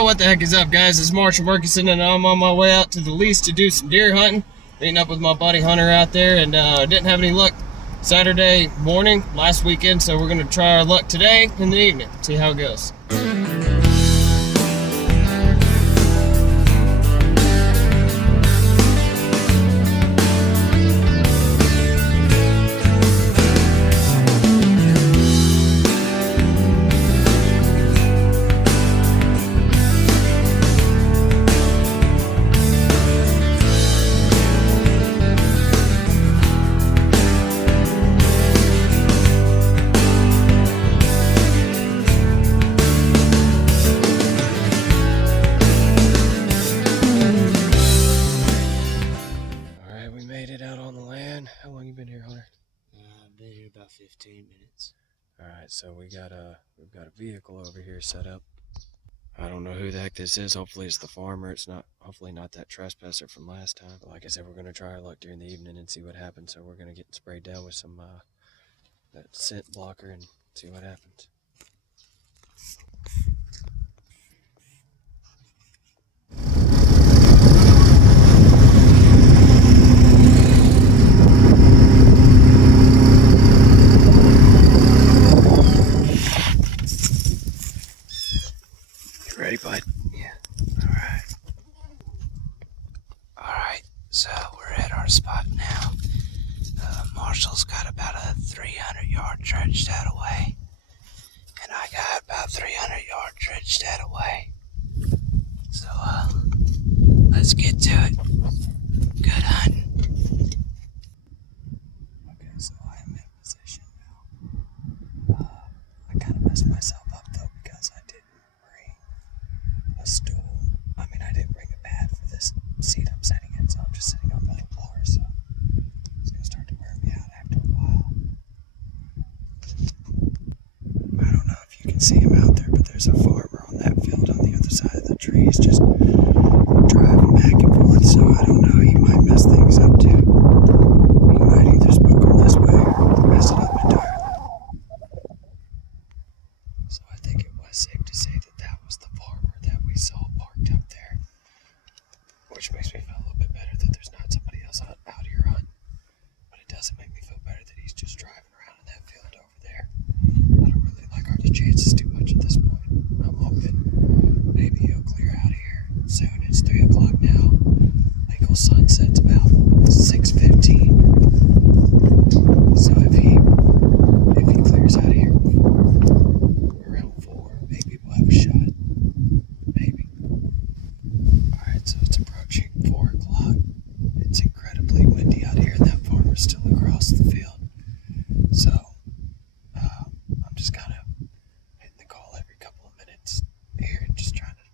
Yo, what the heck is up, guys? It's Marshall Murkison, and I'm on my way out to the lease to do some deer hunting. Meeting up with my buddy Hunter out there, and didn't have any luck Saturday morning last weekend, so we're going to try our luck today in the evening, see how it goes. How long you been here, Hunter? I've been here about 15 minutes. Alright, so we've got a vehicle over here set up. I don't know who the heck this is. Hopefully it's the farmer. It's not, hopefully not that trespasser from last time. But like I said, we're going to try our luck during the evening and see what happens. So we're going to get sprayed down with some that scent blocker and see what happens. Ready, bud? Yeah. Alright, so we're at our spot now. Marshall's got about a 300-yard dredge that away. And I got about 300 yard dredge that away. So, let's get to it. Good hunting. Okay, so I am in position now. I kind of messed myself up though because I didn't bring a stool. I mean, I didn't bring a pad for this seat I'm sitting in, so I'm just sitting on metal bars. So it's gonna start to wear me out after a while. I don't know if you can see him out there, but there's a farmer on that field on the other side of the trees, just driving back and forth. So I don't know. He might mess things up too. He might either spook him this way or mess it up entirely. So I think it was safe to say that that was the farmer that we saw parked up there, which makes me feel a little bit better that there's not somebody else out here hunting. But it doesn't make me feel better that he's just driving around in that field over there. I don't really like our chances too much at this point. I'm hoping maybe he'll clear out here soon. It's 3 o'clock now. Legal sunset's about 6:15. So if he clears out of here before around 4, maybe we'll have a shot. Maybe. Alright, so it's approaching 4 o'clock. It's incredibly windy out here, and that farmer's still across the field. So I'm just kind of hitting the call every couple of minutes here, just trying to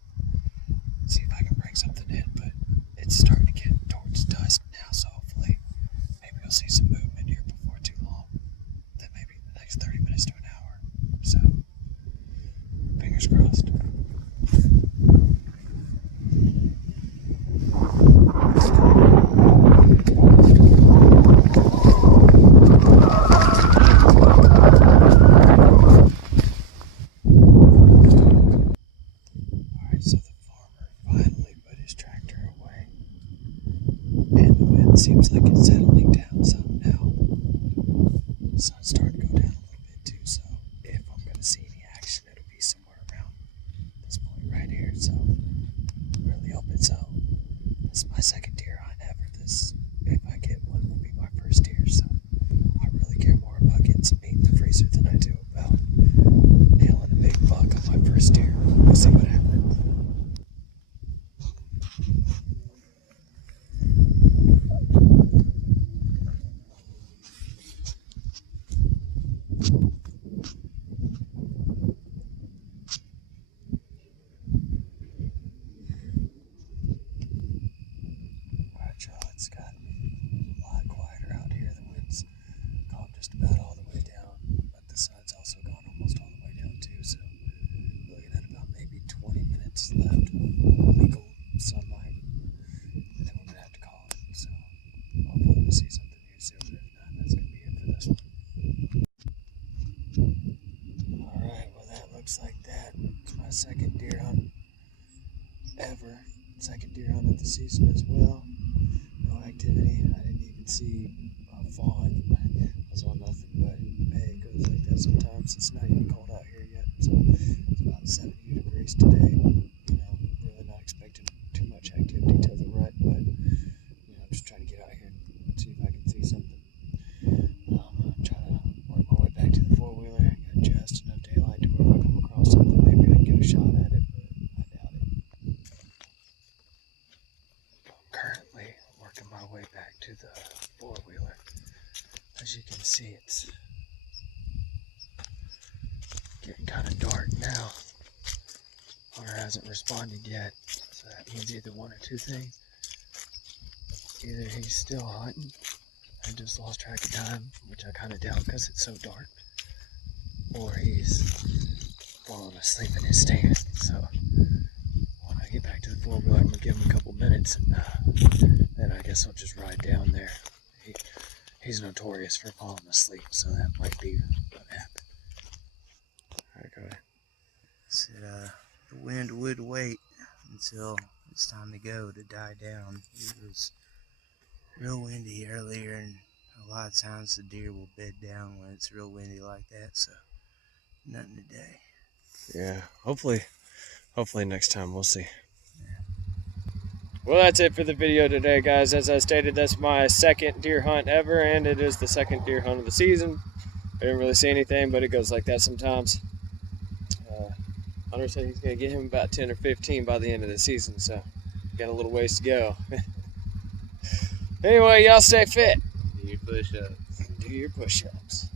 see if I can bring something in. But it's starting to get towards dusk now, so hopefully maybe we'll see some movement here before too long. Then maybe the next 30 minutes to an hour. So fingers crossed. So the farmer finally put his tractor away, and the wind seems like it's settling down some now. The sun's starting to go down a little bit too, so if I'm going to see any action, it'll be somewhere around this point right here. So I'm really hoping so. This is my second deer hunt ever. This, if I get one, will be my first deer. So I really care more about getting some meat in the freezer than I do about nailing a big buck on my first deer. We'll see what happens. Alright, y'all, it's got a lot quieter out here. The wind's gone just about all the way down, but the sun's also gone almost all the way down too, so looking at about maybe 20 minutes left of legal sunlight, and then we're going to have to call it. So hopefully we'll see something here soon, but if not, that's going to be it for this one. Alright, well that looks like that. It's my second deer hunt ever. Second deer hunt of the season as well. No activity. I didn't even see a fawn. I saw nothing, but hey, it goes like that sometimes. It's not even cold out here yet, so it's about 70 degrees today. You know, really not expecting too much activity till the rut, but you know, I'm just trying to get out here and see if I can see something. I'm trying to work my way back to the four-wheeler. Got just enough daylight to where if I come across something, maybe I can get a shot at it, but I doubt it. I'm currently working my way back to the four-wheeler. As you can see, it's getting kind of dark now. Hunter hasn't responded yet, so that means either one or two things. Either he's still hunting and just lost track of time, which I kind of doubt because it's so dark, or he's falling asleep in his stand. So when I get back to the four-wheeler, I'm gonna give him a couple minutes, and then I guess I'll just ride down there. He's notorious for falling asleep, so that might be what happened. Alright, go ahead. Said the wind would wait until it's time to go to die down. It was real windy earlier, and a lot of times the deer will bed down when it's real windy like that, so nothing today. Yeah, hopefully next time, we'll see. Well, that's it for the video today, guys. As I stated, that's my second deer hunt ever, and it is the second deer hunt of the season. I didn't really see anything, but it goes like that sometimes. Hunter said he's going to get him about 10 or 15 by the end of the season, so got a little ways to go. Anyway, y'all stay fit. Do your push-ups. Do your push-ups.